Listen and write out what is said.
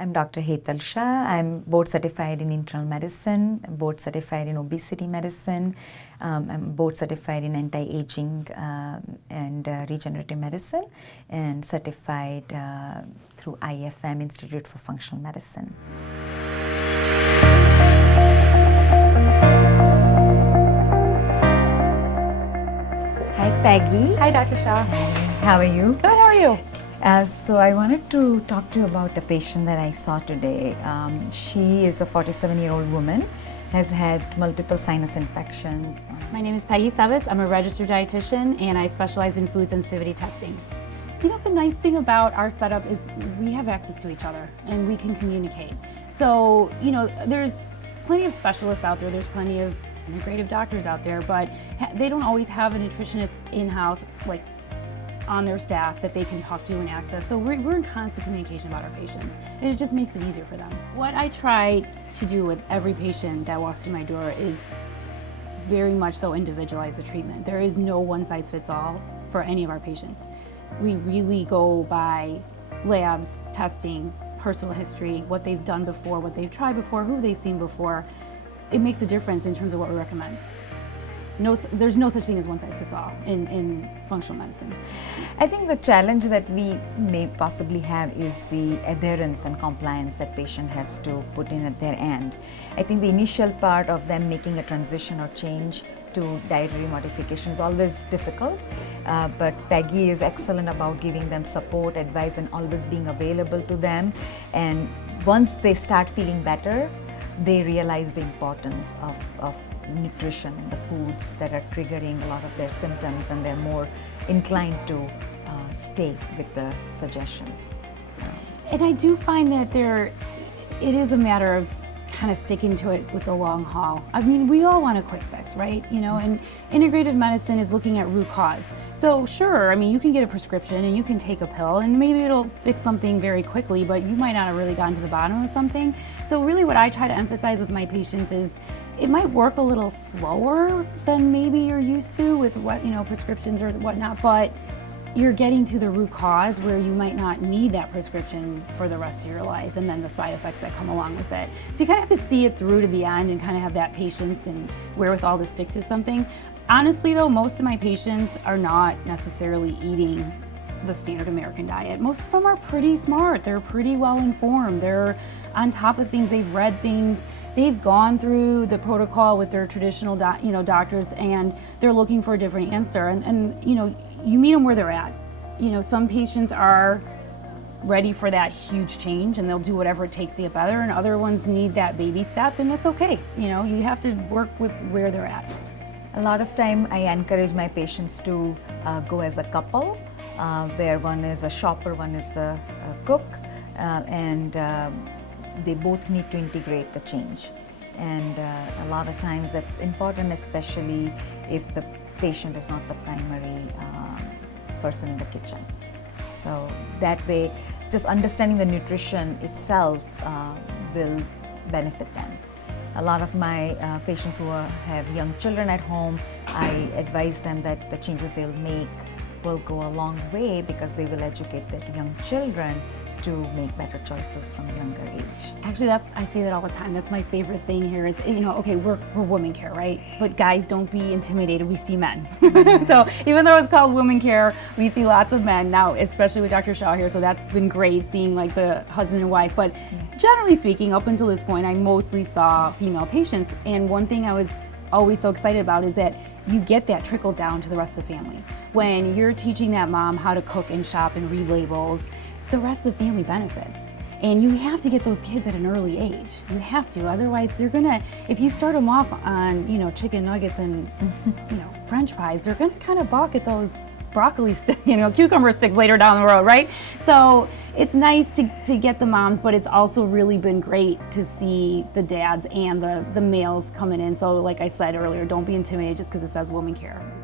I'm Dr. Hetal Shah. I'm board certified in internal medicine, board certified in obesity medicine, I'm board certified in anti-aging and regenerative medicine, and certified through IFM, Institute for Functional Medicine. Hi Peggy. Hi Dr. Shah. How are you? Good, how are you? So I wanted to talk to you about a patient that I saw today. She is a 47-year-old woman, has had multiple sinus infections. My name is Peggy Tsevis. I'm a registered dietitian and I specialize in food sensitivity testing. You know, the nice thing about our setup is we have access to each other and we can communicate. So, you know, there's plenty of specialists out there, there's plenty of integrative doctors out there, but they don't always have a nutritionist in-house, like on their staff that they can talk to and access. So we're in constant communication about our patients, and it just makes it easier for them. What I try to do with every patient that walks through my door is very much so individualize the treatment. There is no one size fits all for any of our patients. We really go by labs, testing, personal history, what they've done before, what they've tried before, who they've seen before. It makes a difference in terms of what we recommend. There's no such thing as one size fits all in functional medicine. I think the challenge that we may possibly have is the adherence and compliance that patient has to put in at their end. I think the initial part of them making a transition or change to dietary modification is always difficult, but Peggy is excellent about giving them support, advice, and always being available to them. And once they start feeling better, they realize the importance of nutrition and the foods that are triggering a lot of their symptoms, and they're more inclined to stay with the suggestions. And I do find that it is a matter of kind of sticking to it with the long haul. I mean, we all want a quick fix, right? You know, and integrative medicine is looking at root cause. So sure, I mean, you can get a prescription and you can take a pill and maybe it'll fix something very quickly, but you might not have really gotten to the bottom of something. So really what I try to emphasize with my patients is it might work a little slower than maybe you're used to with what, you know, prescriptions or whatnot, but you're getting to the root cause where you might not need that prescription for the rest of your life, and then the side effects that come along with it. So you kind of have to see it through to the end and kind of have that patience and wherewithal to stick to something. Honestly though, most of my patients are not necessarily eating the standard American diet. Most of them are pretty smart, they're pretty well informed, they're on top of things, they've read things, they've gone through the protocol with their traditional doctors, and they're looking for a different answer. And you know, you meet them where they're at. You know, some patients are ready for that huge change and they'll do whatever it takes to get better, and other ones need that baby step, and that's okay. You know, you have to work with where they're at. A lot of time I encourage my patients to go as a couple, where one is a shopper, one is a cook, and they both need to integrate the change. And a lot of times that's important, especially if the patient is not the primary person in the kitchen. So that way, just understanding the nutrition itself will benefit them. A lot of my patients who have young children at home, I advise them that the changes they'll make will go a long way because they will educate their young children to make better choices from a younger age. Actually, I say that all the time. That's my favorite thing here is, you know, okay, we're WomanCare, right? But guys, don't be intimidated. We see men. So even though it's called WomanCare, we see lots of men now, especially with Dr. Shah here. So that's been great seeing like the husband and wife. But generally speaking, up until this point, I mostly saw female patients. And one thing I was always so excited about is that you get that trickle down to the rest of the family. When you're teaching that mom how to cook and shop and read labels, the rest of the family benefits. And you have to get those kids at an early age. You have to, otherwise they're gonna, if you start them off on, you know, chicken nuggets and, you know, French fries, they're gonna kind of balk at those broccoli sticks, you know, cucumber sticks later down the road, right? So it's nice to get the moms, but it's also really been great to see the dads and the males coming in. So like I said earlier, don't be intimidated just because it says WomanCare.